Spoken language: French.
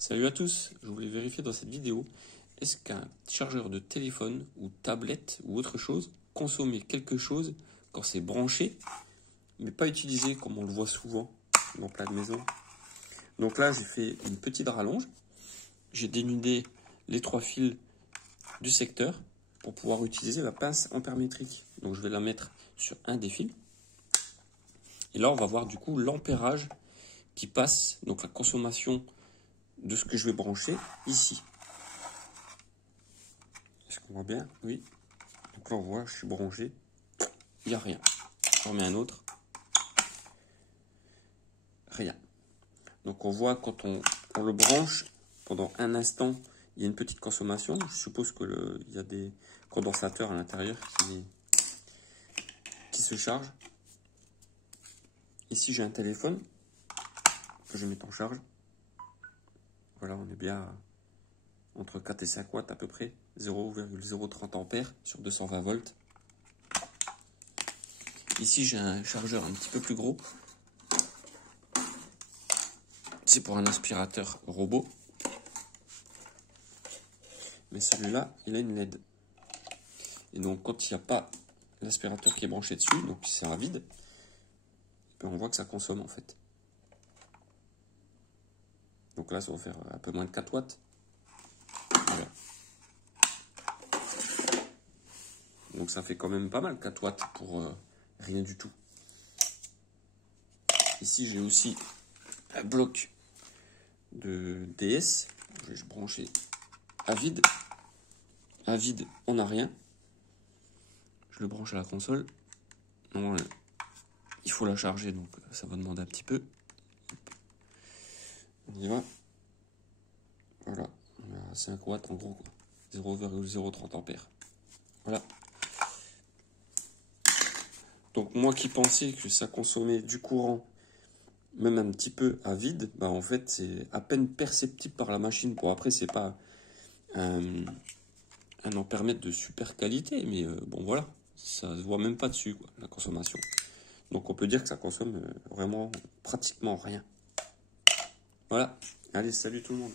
Salut à tous, je voulais vérifier dans cette vidéo, est-ce qu'un chargeur de téléphone ou tablette ou autre chose consommait quelque chose quand c'est branché, mais pas utilisé comme on le voit souvent dans plein de maisons. Donc là j'ai fait une petite rallonge, j'ai dénudé les 3 fils du secteur pour pouvoir utiliser la pince ampère-métrique. Donc je vais la mettre sur un des fils. Et là on va voir du coup l'ampérage qui passe, donc la consommation de ce que je vais brancher ici. Est-ce qu'on voit bien? Oui. Donc là on voit, je suis branché, il n'y a rien. Je remets un autre. Rien. Donc on voit quand on le branche, pendant un instant, il y a une petite consommation. Je suppose que il y a des condensateurs à l'intérieur qui se chargent. Ici j'ai un téléphone que je vais mettre en charge. Voilà, on est bien entre 4 et 5 watts à peu près, 0,030 ampères sur 220 volts. Ici j'ai un chargeur un petit peu plus gros. C'est pour un aspirateur robot. Mais celui-là, il a une LED. Et donc quand il n'y a pas l'aspirateur qui est branché dessus, donc c'est à vide, on voit que ça consomme en fait. Donc là ça va faire un peu moins de 4 watts. Voilà. Donc ça fait quand même pas mal 4 watts pour rien du tout. Ici j'ai aussi un bloc de DS. Je vais brancher à vide. À vide, on n'a rien. Je le branche à la console. Donc, il faut la charger, donc ça va demander un petit peu. On y va. Voilà, on a 5 watts en gros, 0,030 ampères. Voilà. Donc moi qui pensais que ça consommait du courant, même un petit peu à vide, bah en fait c'est à peine perceptible par la machine. Bon après c'est pas un ampèremètre de super qualité, mais bon voilà, ça se voit même pas dessus quoi, la consommation. Donc on peut dire que ça consomme vraiment pratiquement rien. Voilà, allez salut tout le monde.